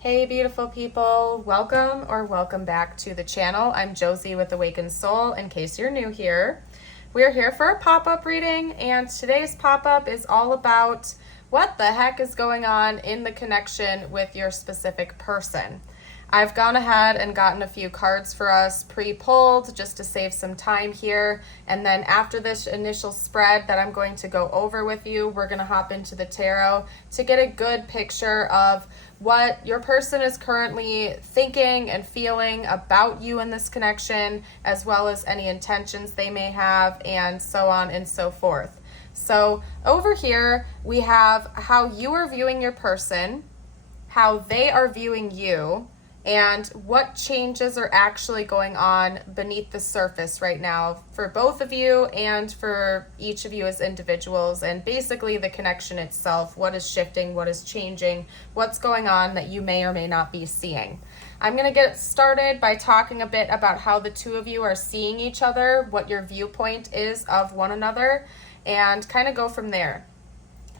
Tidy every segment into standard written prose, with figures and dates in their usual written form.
Hey beautiful people, welcome back to the channel. I'm Josie with Awakened Soul, in case you're new here. We're here for a pop-up reading, and today's pop-up is all about what the heck is going on in the connection with your specific person. I've gone ahead and gotten a few cards for us pre-pulled just to save some time here, and then after this initial spread that I'm going to go over with you, we're going to hop into the tarot to get a good picture of what your person is currently thinking and feeling about you in this connection, as well as any intentions they may have, and so on and so forth. So over here, we have how you are viewing your person, how they are viewing you, and what changes are actually going on beneath the surface right now for both of you and for each of you as individuals, and basically the connection itself, what is shifting, what is changing, what's going on that you may or may not be seeing. I'm going to get started by talking a bit about how the two of you are seeing each other, what your viewpoint is of one another, and kind of go from there.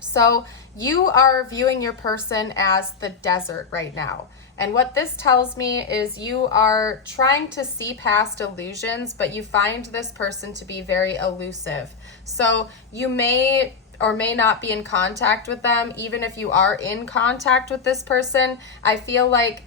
So you are viewing your person as the desert right now. And what this tells me is you are trying to see past illusions, but you find this person to be very elusive. So you may or may not be in contact with them. Even if you are in contact with this person, I feel like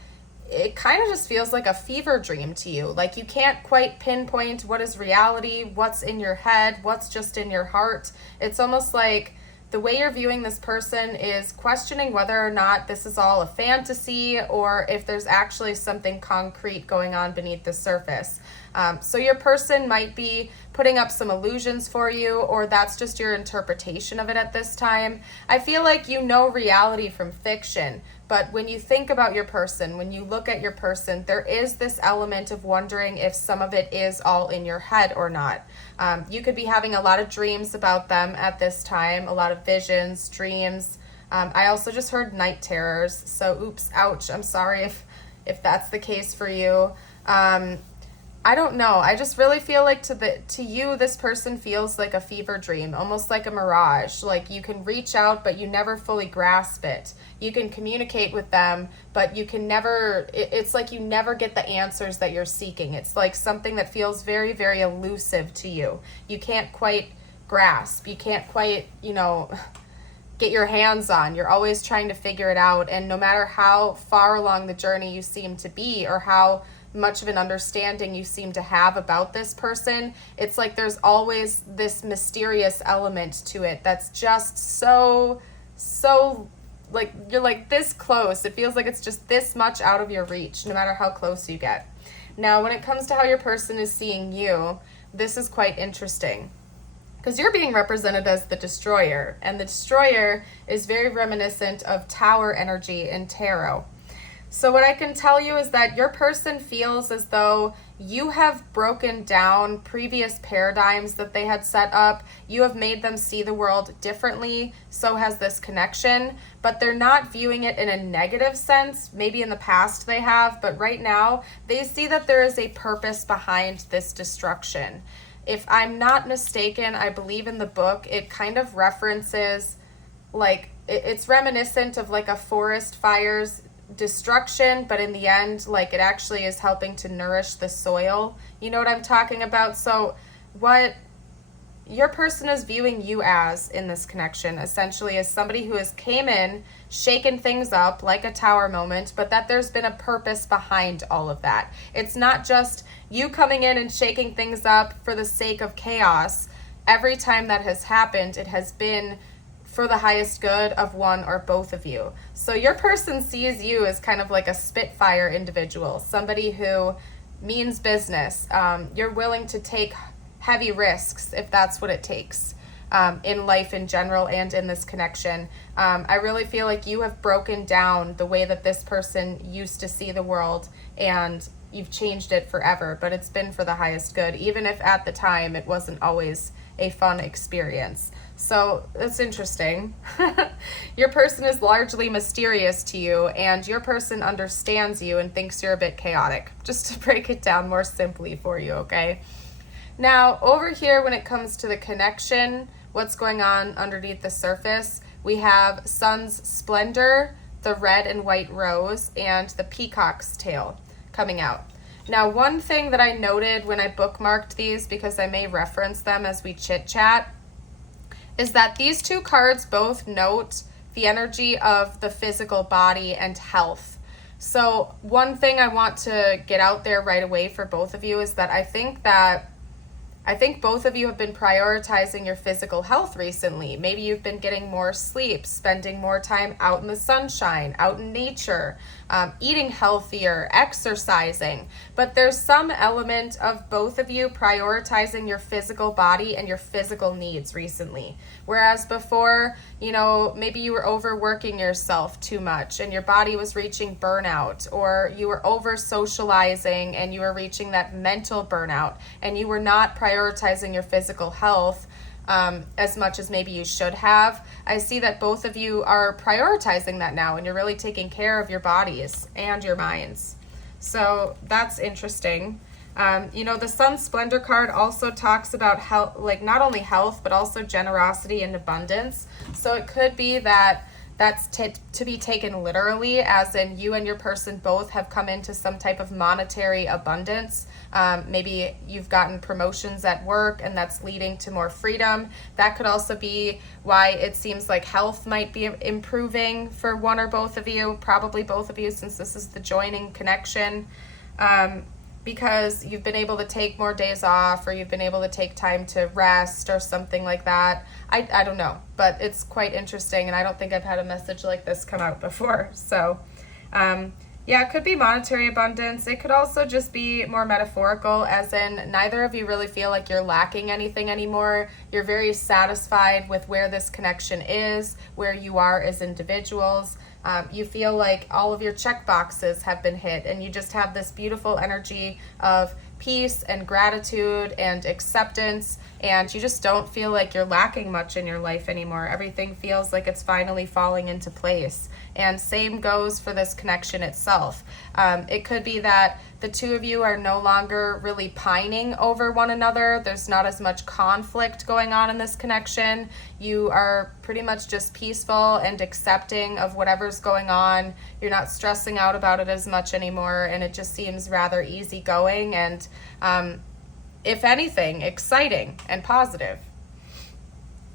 it kind of just feels like a fever dream to you. Like you can't quite pinpoint what is reality, what's in your head, what's just in your heart. It's almost like the way you're viewing this person is questioning whether or not this is all a fantasy or if there's actually something concrete going on beneath the surface. So your person might be putting up some illusions for you, or that's just your interpretation of it at this time. I feel like you know reality from fiction, but when you think about your person, when you look at your person, there is this element of wondering if some of it is all in your head or not. You could be having a lot of dreams about them at this time, a lot of visions, dreams. I also just heard night terrors, so oops, ouch, I'm sorry if that's the case for you. I don't know. I just really feel like to you, this person feels like a fever dream, almost like a mirage. Like you can reach out, but you never fully grasp it. You can communicate with them, but you can never, it's like you never get the answers that you're seeking. It's like something that feels very, very elusive to you. You can't quite grasp. You can't quite, get your hands on. You're always trying to figure it out. And no matter how far along the journey you seem to be or how much of an understanding you seem to have about this person, it's like there's always this mysterious element to it that's just so like you're like this close. It feels like it's just this much out of your reach, no matter how close you get. Now, when it comes to how your person is seeing you, this is quite interesting, because you're being represented as the destroyer, and the destroyer is very reminiscent of tower energy in tarot. So what I can tell you is that your person feels as though you have broken down previous paradigms that they had set up. You have made them see the world differently. So has this connection, but they're not viewing it in a negative sense. Maybe in the past they have, but right now they see that there is a purpose behind this destruction. If I'm not mistaken, I believe in the book, it kind of references, like, it's reminiscent of like a forest fire's destruction, but in the end, like, it actually is helping to nourish the soil. You know what I'm talking about? So what your person is viewing you as in this connection essentially is somebody who has came in, shaken things up like a tower moment, but that there's been a purpose behind all of that. It's not just you coming in and shaking things up for the sake of chaos. Every time that has happened, it has been for the highest good of one or both of you. So your person sees you as kind of like a spitfire individual, somebody who means business. You're willing to take heavy risks if that's what it takes, in life in general and in this connection. I really feel like you have broken down the way that this person used to see the world, and you've changed it forever, but it's been for the highest good, even if at the time it wasn't always a fun experience. So it's interesting. Your person is largely mysterious to you, and your person understands you and thinks you're a bit chaotic, just to break it down more simply for you, okay? Now, over here, when it comes to the connection, what's going on underneath the surface, we have Sun's splendor, the red and white rose, and the peacock's tail coming out. Now, one thing that I noted when I bookmarked these, because I may reference them as we chit chat, is that these two cards both note the energy of the physical body and health. So one thing I want to get out there right away for both of you is that I think both of you have been prioritizing your physical health recently. Maybe you've been getting more sleep, spending more time out in the sunshine, out in nature, eating healthier, exercising. But there's some element of both of you prioritizing your physical body and your physical needs recently. Whereas before, maybe you were overworking yourself too much and your body was reaching burnout, or you were over socializing and you were reaching that mental burnout, and you were not prioritizing your physical health as much as maybe you should have. I see that both of you are prioritizing that now, and you're really taking care of your bodies and your minds. So that's interesting. The Sun Splendor card also talks about health, like not only health, but also generosity and abundance. So it could be that that's to be taken literally, as in you and your person both have come into some type of monetary abundance. Maybe you've gotten promotions at work and that's leading to more freedom. That could also be why it seems like health might be improving for one or both of you, probably both of you, since this is the joining connection. Because you've been able to take more days off, or you've been able to take time to rest or something like that. I don't know, but it's quite interesting, and I don't think I've had a message like this come out before. So it could be monetary abundance. It could also just be more metaphorical, as in neither of you really feel like you're lacking anything anymore. You're very satisfied with where this connection is, where you are as individuals. You feel like all of your check boxes have been hit, and you just have this beautiful energy of peace and gratitude and acceptance, and you just don't feel like you're lacking much in your life anymore. Everything feels like it's finally falling into place. And same goes for this connection itself. It could be that the two of you are no longer really pining over one another. There's not as much conflict going on in this connection. You are pretty much just peaceful and accepting of whatever's going on. You're not stressing out about it as much anymore, and it just seems rather easygoing and, if anything, exciting and positive.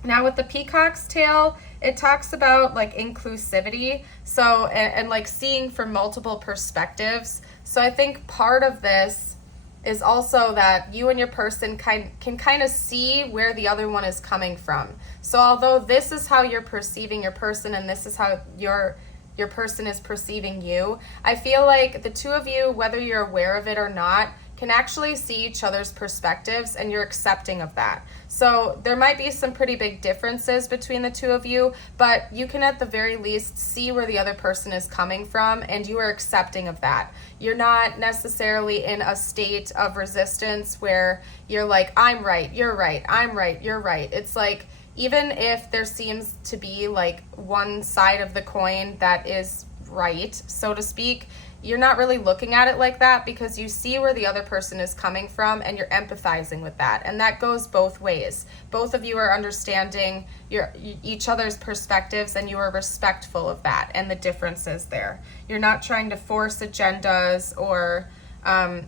Now with the peacock's tail, it talks about like inclusivity, so and like seeing from multiple perspectives. So I think part of this is also that you and your person can kind of see where the other one is coming from. So although this is how you're perceiving your person and this is how your person is perceiving you, I feel like the two of you, whether you're aware of it or not, can actually see each other's perspectives, and you're accepting of that. So there might be some pretty big differences between the two of you, but you can at the very least see where the other person is coming from, and you are accepting of that. You're not necessarily in a state of resistance where you're like, I'm right, you're right, I'm right, you're right. It's like, even if there seems to be like one side of the coin that is right, so to speak, you're not really looking at it like that, because you see where the other person is coming from and you're empathizing with that. And that goes both ways. Both of you are understanding each other's perspectives, and you are respectful of that and the differences there. You're not trying to force agendas or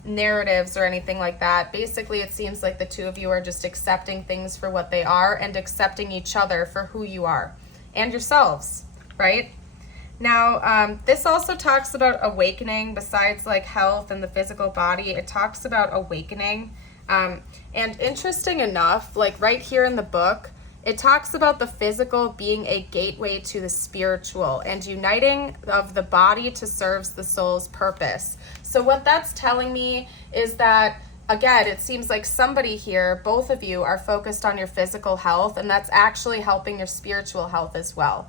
narratives or anything like that. Basically, it seems like the two of you are just accepting things for what they are and accepting each other for who you are and yourselves, right? Now, this also talks about awakening. Besides like health and the physical body, it talks about awakening. And interesting enough, like right here in the book, it talks about the physical being a gateway to the spiritual and uniting of the body to serve the soul's purpose. So what that's telling me is that, again, it seems like somebody here, both of you, are focused on your physical health, and that's actually helping your spiritual health as well.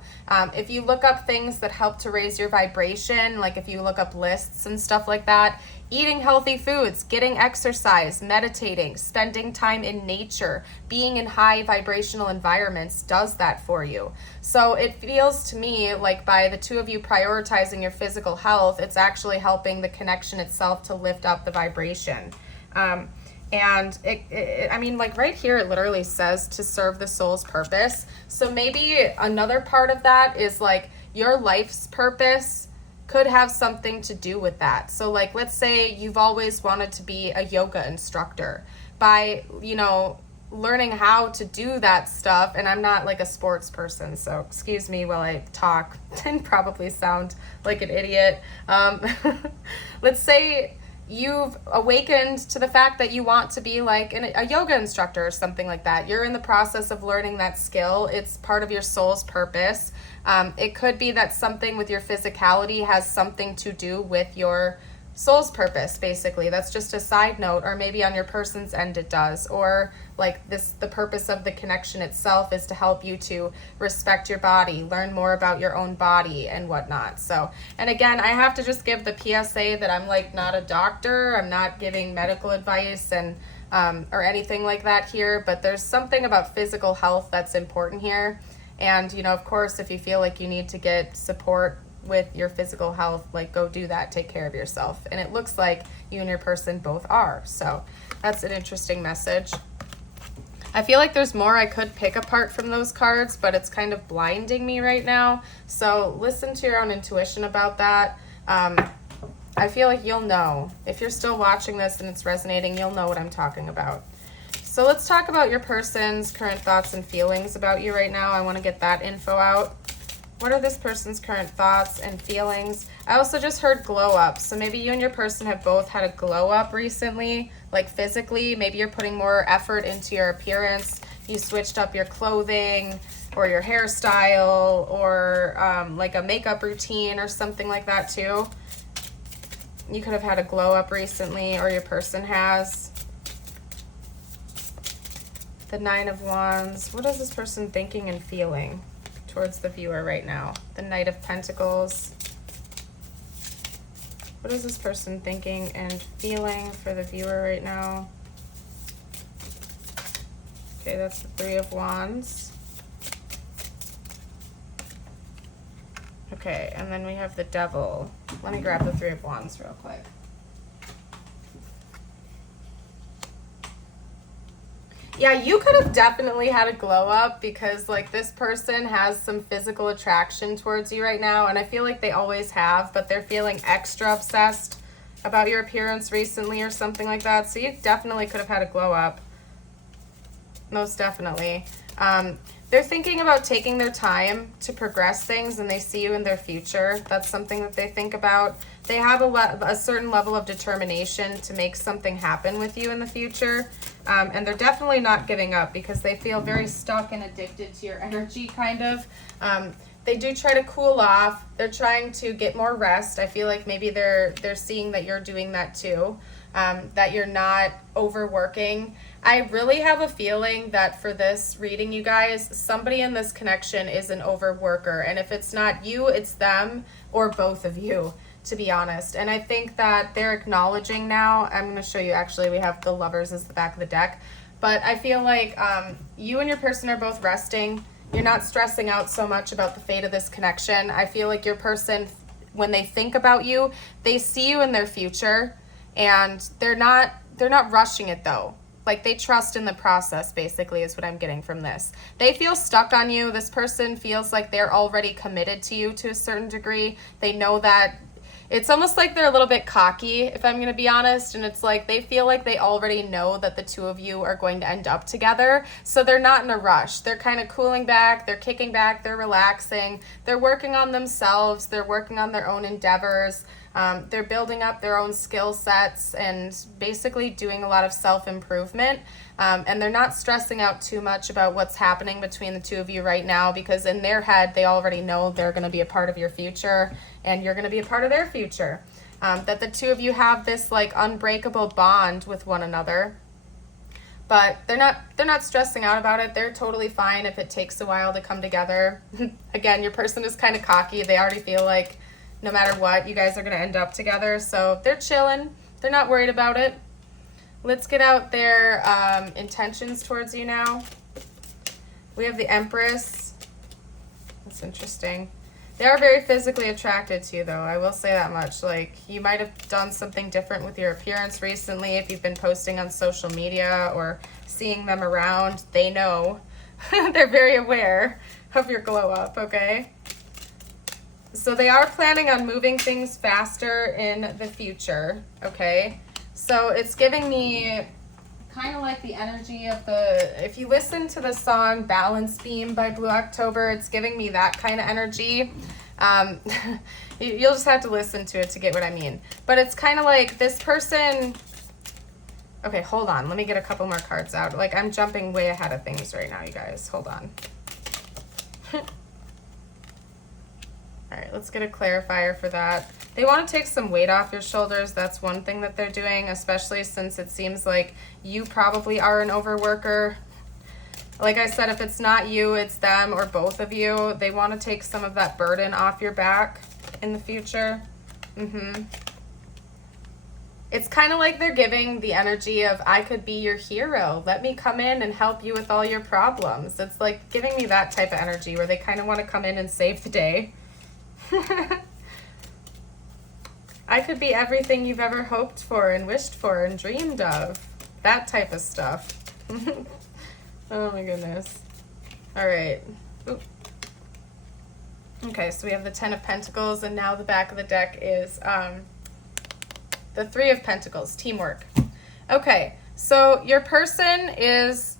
If you look up things that help to raise your vibration, like if you look up lists and stuff like that, eating healthy foods, getting exercise, meditating, spending time in nature, being in high vibrational environments does that for you. So it feels to me like by the two of you prioritizing your physical health, it's actually helping the connection itself to lift up the vibration. And I mean, like right here, it literally says to serve the soul's purpose. So maybe another part of that is like your life's purpose could have something to do with that. So like, let's say you've always wanted to be a yoga instructor. By, you know, learning how to do that stuff, and I'm not like a sports person, so excuse me while I talk and probably sound like an idiot. Let's say you've awakened to the fact that you want to be like a yoga instructor or something like that. You're in the process of learning that skill. It's part of your soul's purpose. It could be that something with your physicality has something to do with your soul's purpose, basically. That's just a side note, or maybe on your person's end it does. Or like the purpose of the connection itself is to help you to respect your body, learn more about your own body and whatnot. So, and again, I have to just give the PSA that I'm like not a doctor. I'm not giving medical advice and or anything like that here, but there's something about physical health that's important here. And, you know, of course, if you feel like you need to get support with your physical health, like go do that, take care of yourself. And it looks like you and your person both are. So that's an interesting message. I feel like there's more I could pick apart from those cards, but it's kind of blinding me right now. So listen to your own intuition about that. I feel like you'll know. If you're still watching this and it's resonating, you'll know what I'm talking about. So let's talk about your person's current thoughts and feelings about you right now. I want to get that info out. What are this person's current thoughts and feelings? I also just heard glow up. So maybe you and your person have both had a glow up recently, like physically. Maybe you're putting more effort into your appearance. You switched up your clothing or your hairstyle or like a makeup routine or something like that too. You could have had a glow up recently, or your person has. The Nine of Wands. What is this person thinking and feeling towards the viewer right now? The Knight of Pentacles. What is this person thinking and feeling for the viewer right now? Okay, that's the Three of Wands. Okay, and then we have the Devil. Let me grab the Three of Wands real quick. Yeah, you could have definitely had a glow up because like this person has some physical attraction towards you right now, and I feel like they always have, but they're feeling extra obsessed about your appearance recently or something like that. So you definitely could have had a glow up. Most definitely. They're thinking about taking their time to progress things, and they see you in their future. That's something that they think about. They have a certain level of determination to make something happen with you in the future. And they're definitely not giving up because they feel very stuck and addicted to your energy, kind of. They do try to cool off. They're trying to get more rest. I feel like maybe they're seeing that you're doing that too, that you're not overworking. I really have a feeling that for this reading, you guys, somebody in this connection is an overworker. And if it's not you, it's them or both of you, to be honest. And I think that they're acknowledging now. I'm going to show you, actually, we have the Lovers as the back of the deck. But I feel like you and your person are both resting. You're not stressing out so much about the fate of this connection. I feel like your person, when they think about you, they see you in their future. And they're not rushing it, though. Like, they trust in the process, basically, is what I'm getting from this. They feel stuck on you. This person feels like they're already committed to you to a certain degree. They know that. It's almost like they're a little bit cocky, if I'm going to be honest. And it's like they feel like they already know that the two of you are going to end up together. So they're not in a rush. They're kind of cooling back. They're kicking back. They're relaxing. They're working on themselves. They're working on their own endeavors. They're building up their own skill sets and basically doing a lot of self-improvement. And they're not stressing out too much about what's happening between the two of you right now, because in their head, they already know they're going to be a part of your future and you're going to be a part of their future. That the two of you have this like unbreakable bond with one another. But they're not stressing out about it. They're totally fine if it takes a while to come together. Again, your person is kind of cocky. They already feel like no matter what, you guys are going to end up together. So they're chilling. They're not worried about it. Let's get out their intentions towards you now. We have the Empress. That's interesting. They are very physically attracted to you, though. I will say that much. Like, you might have done something different with your appearance recently. If you've been posting on social media or seeing them around, they know. They're very aware of your glow up, okay? So they are planning on moving things faster in the future, okay? So it's giving me kind of like the energy of if you listen to the song Balance Beam by Blue October, it's giving me that kind of energy. You'll just have to listen to it to get what I mean. But it's kind of like this person, okay, hold on. Let me get a couple more cards out. Like, I'm jumping way ahead of things right now, you guys. Hold on. All right, let's get a clarifier for that. They want to take some weight off your shoulders. That's one thing that they're doing, especially since it seems like you probably are an overworker. Like I said, if it's not you, it's them or both of you. They want to take some of that burden off your back in the future. It's kind of like they're giving the energy of, I could be your hero. Let me come in and help you with all your problems. It's like giving me that type of energy where they kind of want to come in and save the day. I could be everything you've ever hoped for and wished for and dreamed of. That type of stuff. Oh my goodness. All right. Oop. Okay, so we have the 10 of Pentacles, and now the back of the deck is the 3 of Pentacles, teamwork. Okay, so your person is,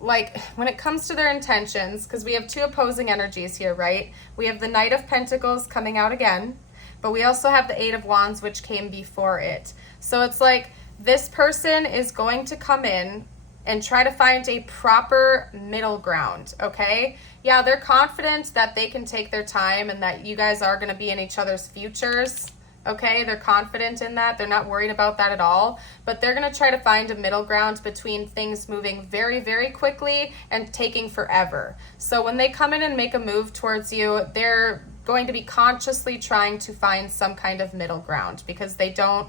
like, when it comes to their intentions, because we have 2 opposing energies here, right? We have the Knight of Pentacles coming out again, but we also have the 8 of Wands, which came before it. So it's like this person is going to come in and try to find a proper middle ground, okay? Yeah, they're confident that they can take their time and that you guys are going to be in each other's futures, okay? They're confident in that. They're not worried about that at all. But they're going to try to find a middle ground between things moving very, very quickly and taking forever. So when they come in and make a move towards you, they're going to be consciously trying to find some kind of middle ground because they don't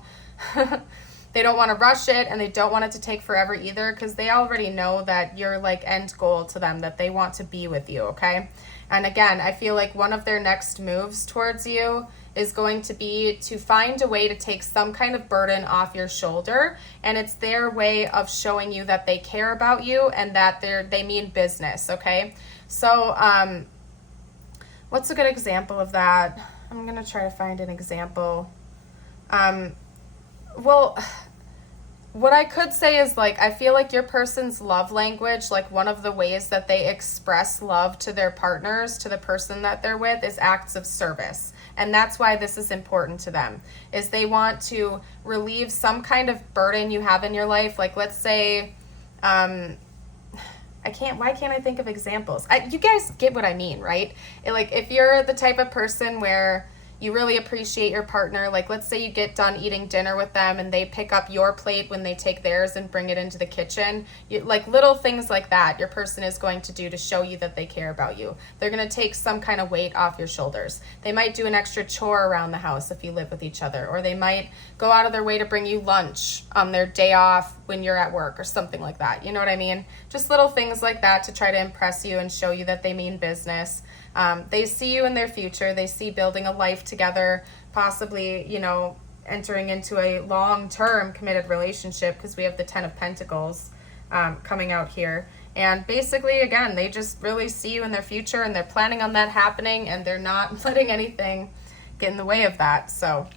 they don't want to rush it, and they don't want it to take forever either, because they already know that you're like end goal to them, that they want to be with you, okay? And again, I feel like one of their next moves towards you is going to be to find a way to take some kind of burden off your shoulder, and it's their way of showing you that they care about you and that they mean business, okay? So what's a good example of that? I'm gonna try to find an example. Well, what I could say is, like, I feel like your person's love language, like one of the ways that they express love to their partners, to the person that they're with, is acts of service. And that's why this is important to them, is they want to relieve some kind of burden you have in your life. Like, let's say, why can't I think of examples? You guys get what I mean, right? Like, if you're the type of person where you really appreciate your partner, like let's say you get done eating dinner with them and they pick up your plate when they take theirs and bring it into the kitchen, like little things like that your person is going to do to show you that they care about you. They're going to take some kind of weight off your shoulders. They might do an extra chore around the house if you live with each other, or they might go out of their way to bring you lunch on their day off when you're at work or something like that. You know what I mean? Just little things like that to try to impress you and show you that they mean business. They see you in their future. They see building a life together, possibly, you know, entering into a long-term committed relationship, because we have the 10 of Pentacles coming out here. And basically, again, they just really see you in their future, and they're planning on that happening, and they're not letting anything get in the way of that. So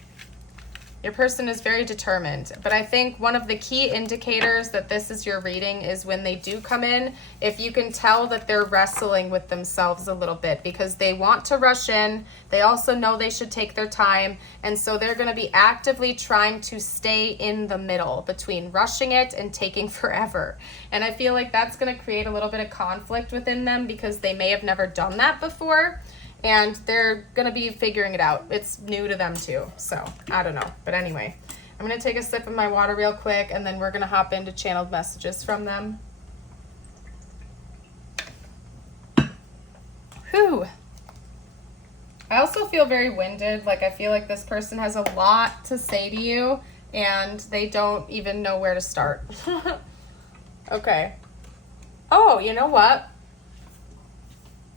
your person is very determined. But I think one of the key indicators that this is your reading is when they do come in, if you can tell that they're wrestling with themselves a little bit, because they want to rush in. They also know they should take their time. And so they're going to be actively trying to stay in the middle between rushing it and taking forever. And I feel like that's going to create a little bit of conflict within them, because they may have never done that before. And they're going to be figuring it out. It's new to them too. So I don't know. But anyway, I'm going to take a sip of my water real quick, and then we're going to hop into channeled messages from them. Whew. I also feel very winded. Like, I feel like this person has a lot to say to you, and they don't even know where to start. Okay. Oh, you know what?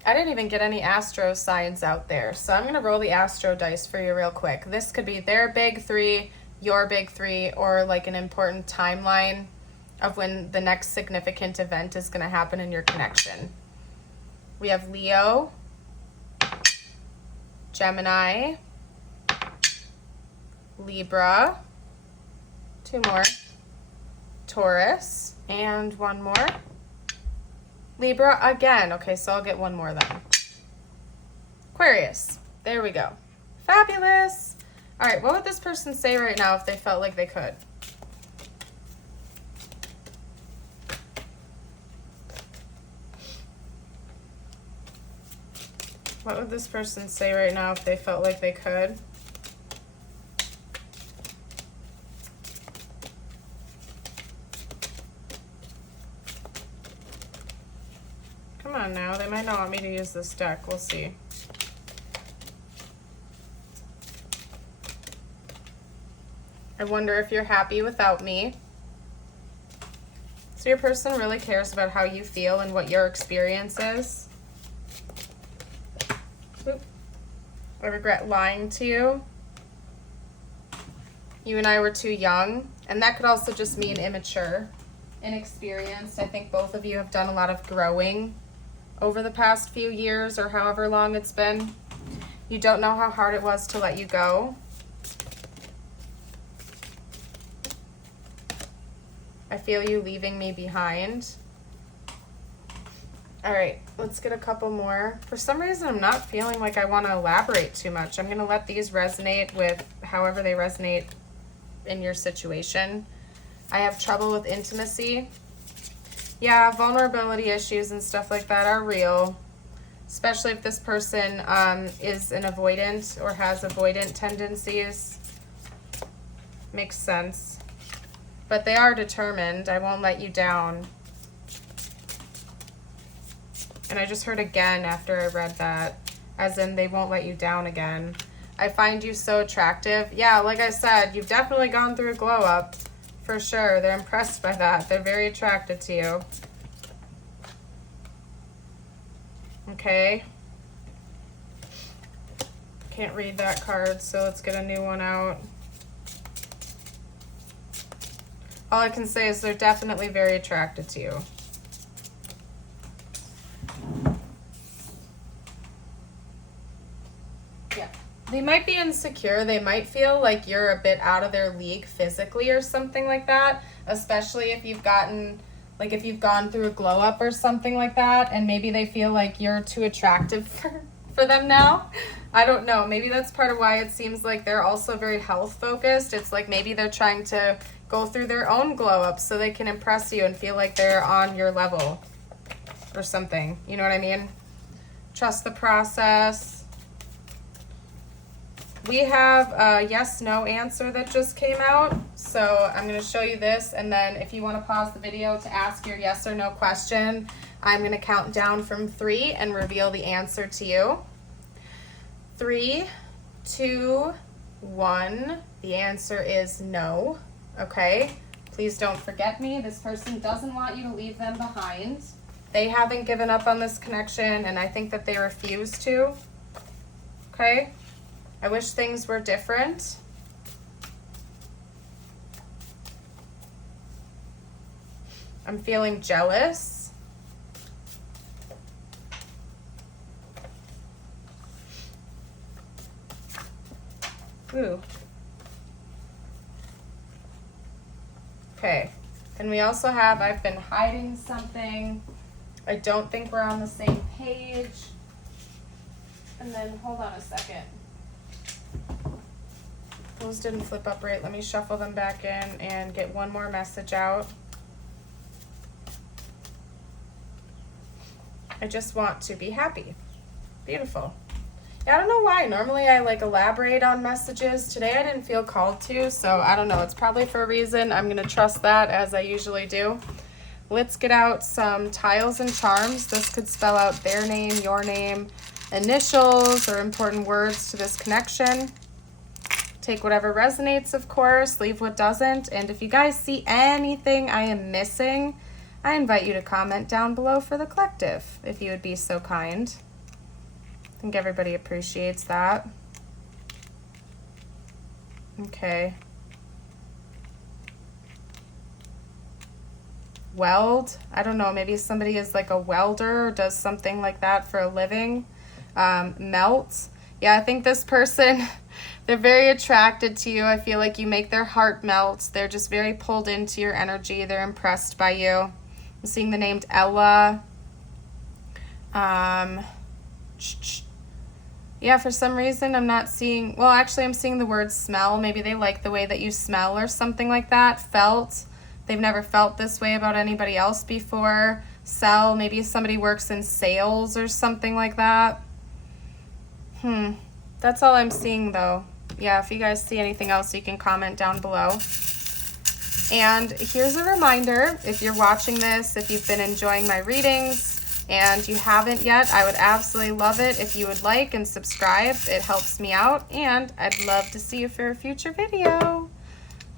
I didn't even get any astro signs out there, so I'm going to roll the astro dice for you real quick. This could be their big 3, your big 3, or like an important timeline of when the next significant event is going to happen in your connection. We have Leo, Gemini, Libra, 2 more, Taurus, and 1 more, Libra again. Okay, so I'll get 1 more then. Aquarius. There we go. Fabulous. All right, what would this person say right now if they felt like they could? What would this person say right now if they felt like they could? Come on now, they might not want me to use this deck. We'll see. I wonder if you're happy without me. So your person really cares about how you feel and what your experience is. Oop. I regret lying to you. You and I were too young, and that could also just mean immature, inexperienced. I think both of you have done a lot of growing over the past few years or however long it's been. You don't know how hard it was to let you go. I feel you leaving me behind. All right, let's get a couple more. For some reason, I'm not feeling like I want to elaborate too much. I'm going to let these resonate with however they resonate in your situation. I have trouble with intimacy. Yeah, vulnerability issues and stuff like that are real, especially if this person is an avoidant or has avoidant tendencies. Makes sense. But they are determined. I won't let you down. And I just heard again after I read that, as in they won't let you down again. I find you so attractive. Yeah, like I said, you've definitely gone through a glow up. For sure. They're impressed by that. They're very attracted to you. Okay. Can't read that card, so let's get a new one out. All I can say is they're definitely very attracted to you. Yeah. They might be insecure. They might feel like you're a bit out of their league physically or something like that, especially if you've gotten, like if you've gone through a glow up or something like that, and maybe they feel like you're too attractive for them now. I don't know. Maybe that's part of why it seems like they're also very health focused. It's like maybe they're trying to go through their own glow ups so they can impress you and feel like they're on your level or something. You know what I mean? Trust the process. We have a yes/no answer that just came out. So I'm going to show you this, and then if you want to pause the video to ask your yes or no question, I'm going to count down from 3 and reveal the answer to you. 3, 2, 1. The answer is no. Okay? Please don't forget me. This person doesn't want you to leave them behind. They haven't given up on this connection, and I think that they refuse to. Okay? I wish things were different. I'm feeling jealous. Ooh. Okay. And we also have, I've been hiding something. I don't think we're on the same page. And then, hold on a second. Those didn't flip up right. Let me shuffle them back in and get one more message out. I just want to be happy. Beautiful. Yeah, I don't know why. Normally I like elaborate on messages. Today I didn't feel called to, so I don't know. It's probably for a reason. I'm going to trust that as I usually do. Let's get out some tiles and charms. This could spell out their name, your name, initials, or important words to this connection. Take whatever resonates, of course. Leave what doesn't. And if you guys see anything I am missing, I invite you to comment down below for the collective, if you would be so kind. I think everybody appreciates that. Okay. Weld. I don't know, maybe somebody is like a welder or does something like that for a living. Melt. Yeah, I think this person, they're very attracted to you. I feel like you make their heart melt. They're just very pulled into your energy. They're impressed by you. I'm seeing the name Ella. Yeah, for some reason I'm not seeing, well, actually I'm seeing the word smell. Maybe they like the way that you smell or something like that. Felt. They've never felt this way about anybody else before. Sell. Maybe somebody works in sales or something like that. That's all I'm seeing though. Yeah, if you guys see anything else, you can comment down below. And here's a reminder, if you're watching this, if you've been enjoying my readings, and you haven't yet, I would absolutely love it if you would like and subscribe. It helps me out, and I'd love to see you for a future video.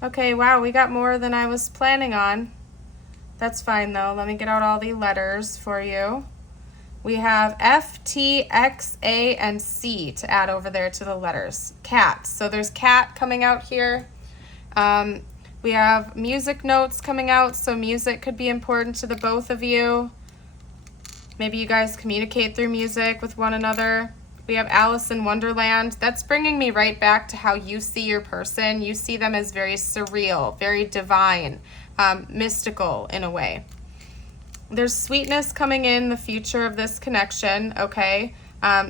Okay, wow, we got more than I was planning on. That's fine though. Let me get out all the letters for you. We have F, T, X, A, and C to add over there to the letters. Cat. So there's cat coming out here. We have music notes coming out, so music could be important to the both of you. Maybe you guys communicate through music with one another. We have Alice in Wonderland. That's bringing me right back to how you see your person. You see them as very surreal, very divine, mystical in a way. There's sweetness coming in the future of this connection, okay?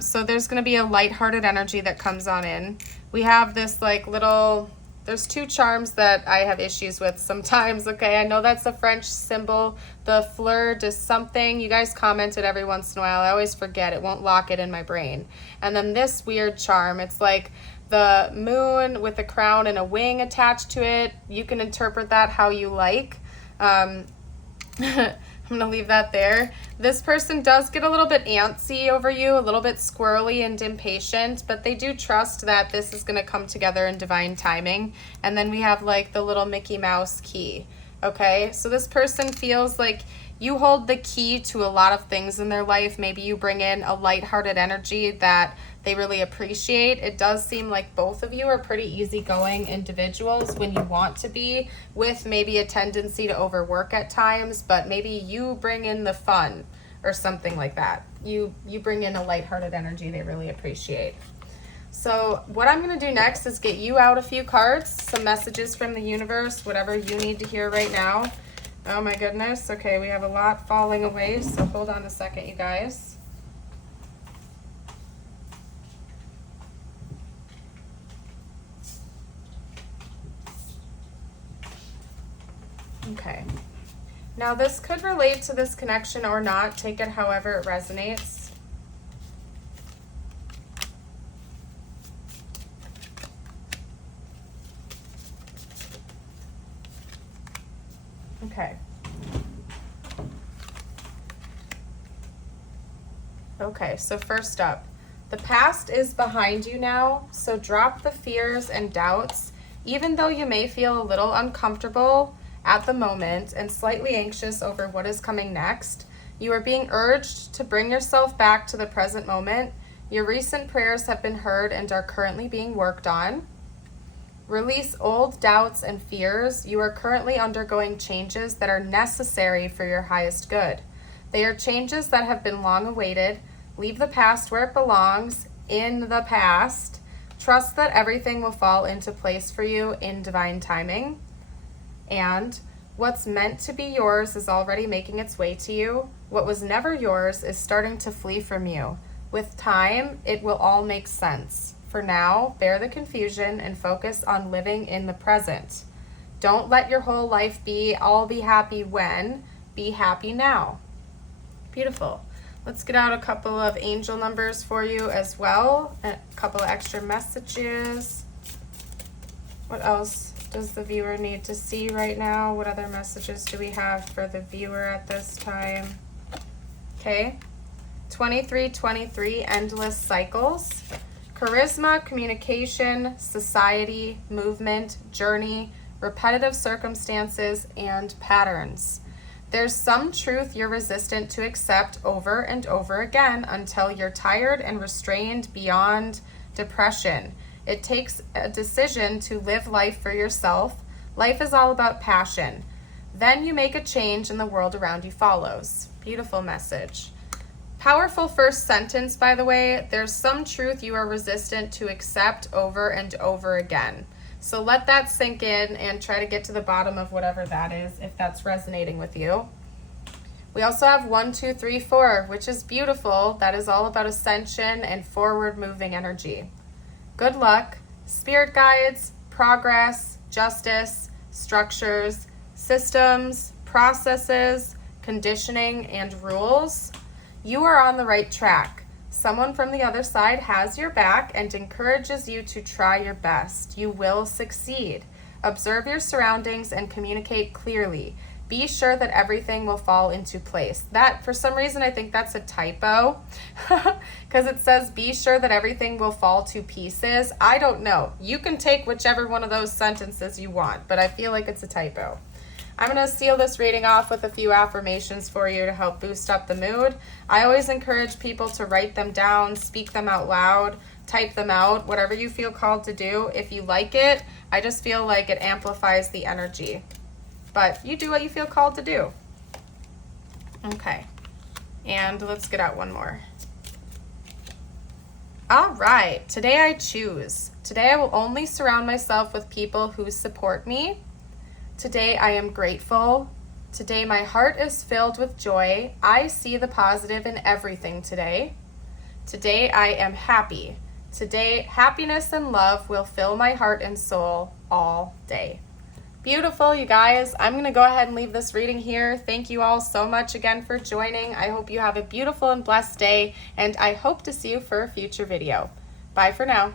So there's going to be a lighthearted energy that comes on in. We have this like little... There's two charms that I have issues with sometimes, okay? I know that's a French symbol, the fleur de something. You guys comment it every once in a while. I always forget. It won't lock it in my brain. And then this weird charm, it's like the moon with a crown and a wing attached to it. You can interpret that how you like. I'm going to leave that there. This person does get a little bit antsy over you, a little bit squirrely and impatient, but they do trust that this is going to come together in divine timing. And then we have like the little Mickey Mouse key. Okay, so this person feels like you hold the key to a lot of things in their life. Maybe you bring in a lighthearted energy that they really appreciate. It does seem like both of you are pretty easygoing individuals when you want to be, with maybe a tendency to overwork at times, but maybe you bring in the fun or something like that. You bring in a lighthearted energy they really appreciate. So what I'm going to do next is get you out a few cards, some messages from the universe, whatever you need to hear right now. Oh my goodness. Okay, we have a lot falling away, so hold on a second, you guys. Okay. Now this could relate to this connection or not. Take it however it resonates. Okay. Okay, so first up, the past is behind you now, so drop the fears and doubts. Even though you may feel a little uncomfortable at the moment and slightly anxious over what is coming next, you are being urged to bring yourself back to the present moment. Your recent prayers have been heard and are currently being worked on. Release old doubts and fears. You are currently undergoing changes that are necessary for your highest good. They are changes that have been long awaited. Leave the past where it belongs, in the past. Trust that everything will fall into place for you in divine timing. And what's meant to be yours is already making its way to you. What was never yours is starting to flee from you. With time, it will all make sense. For now, bear the confusion and focus on living in the present. Don't let your whole life be, I'll be happy when. Be happy now. Beautiful. Let's get out a couple of angel numbers for you as well. A couple of extra messages. What else does the viewer need to see right now? What other messages do we have for the viewer at this time? Okay. 2323, endless cycles. Charisma, communication, society, movement, journey, repetitive circumstances, and patterns. There's some truth you're resistant to accept over and over again until you're tired and restrained beyond depression. It takes a decision to live life for yourself. Life is all about passion. Then you make a change and the world around you follows. Beautiful message. Powerful first sentence, by the way. There's some truth you are resistant to accept over and over again. So let that sink in and try to get to the bottom of whatever that is, if that's resonating with you. We also have 1, 2, 3, 4, which is beautiful. That is all about ascension and forward moving energy. Good luck, spirit guides, progress, justice, structures, systems, processes, conditioning, and rules. You are on the right track. Someone from the other side has your back and encourages you to try your best. You will succeed. Observe your surroundings and communicate clearly. Be sure that everything will fall into place. That, for some reason, I think that's a typo because it says be sure that everything will fall to pieces. I don't know. You can take whichever one of those sentences you want, but I feel like it's a typo. I'm going to seal this reading off with a few affirmations for you to help boost up the mood. I always encourage people to write them down, speak them out loud, type them out, whatever you feel called to do. If you like it, I just feel like it amplifies the energy. But you do what you feel called to do. Okay, and let's get out one more. All right, today I choose. Today I will only surround myself with people who support me. Today I am grateful. Today my heart is filled with joy. I see the positive in everything today. Today I am happy. Today happiness and love will fill my heart and soul all day. Beautiful, you guys. I'm going to go ahead and leave this reading here. Thank you all so much again for joining. I hope you have a beautiful and blessed day, and I hope to see you for a future video. Bye for now.